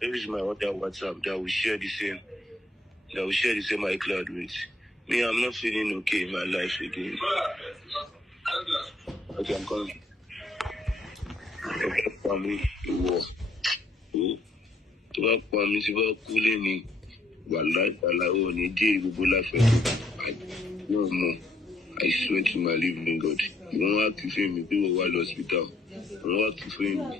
Where is my other WhatsApp that will share the same iCloud with? Me, I'm not feeling okay in my life again. Okay, I'm coming. Okay, for me, the war. To work for me, to work cooling. Wallahi, oh, ni day gbogbo life. No more. I swear to my living God. You don't have to feel me. People were hospital. You don't have to feel me.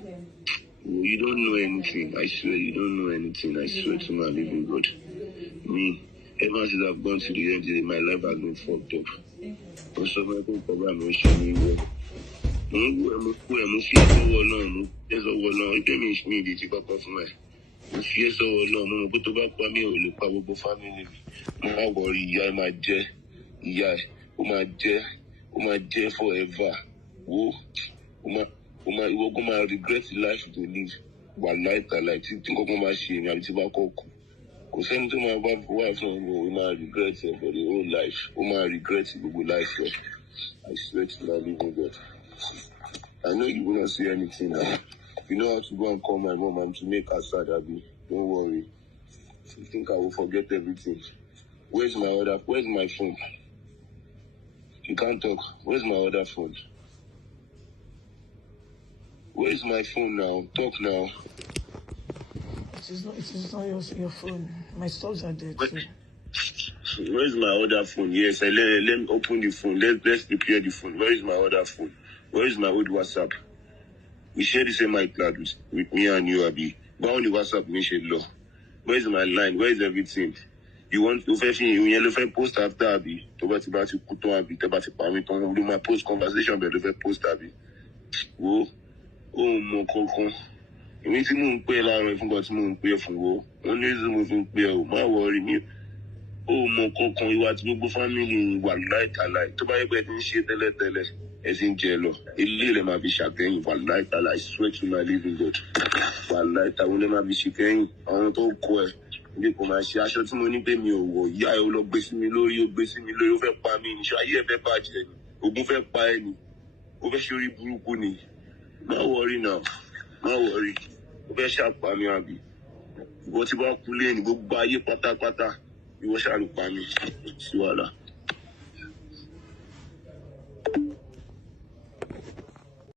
You don't know anything. I swear you don't know anything. I swear to my living God. Me, ever since I've gone to the end, my life has been fucked up. Also, my program will show me where. I'm mo fi ẹ́ sọ̀rọ̀ náà mo mọ̀ pé tó bá pa mí ò lè pa gbogbo fámìlì mi mo máa wọrí ìyá ẹ̀ máa jẹ́ ìyá ẹ̀ ó máa jẹ́ forever wo ìwọ kó máa regret life to live wà láìtàláì tí nǹkan máa ṣe èmi àbí tí bá kọ́ kò sẹ́ni tó máa bá wà fún ọmọ ó máa regret ẹ̀ for the whole life ó máa regret gbogbo life ẹ̀ I swear to my living God I know you will not say anything now. You know how to go and call my mom and to make her sad, Abby. Don't worry. You think I will forget everything? Where's my phone? You can't talk. Where's my other phone? Where's my phone now? Talk now. It is not your phone. My stores are dead too. Where's my other phone? Yes, let me open the phone. Let's prepare the phone. Where is my other phone? Where is my old WhatsApp? We share the same iCloud with me and you, Abby. But on the WhatsApp, we share law. Where is my line? Where is everything? You want to post after Abby? To put on Abby, to do my post conversation, but to post Abby. Oh, my coco. You need to move pay la if you got to move pay for wo. One is moving pay. My worry me. Oh, my coco, you want to go family one night alike. To buy a bed and shit, tele. As in jello, a little might be shaking one night. I swear to my living God. One night I will never be shaking. I want to go. Nípa máa ṣe aṣọ tí mo ní pé mi ò wọ̀ ìyá ẹ̀ ó lọ gbé sí mi lórí ó fẹ́ pa mí ní ṣáyé ẹ̀ fẹ́ bàjẹ́ ni ogun fẹ́ pa ẹ́ ni ó fẹ́ ṣe orí burúkú ni má wọrí náà má wọrí ó fẹ́ ṣàpá mi àbí ìwọ tí bá kú lé ní gbogbo ayé pátápátá ìwọ ṣàlùpá mi sí wàhálà.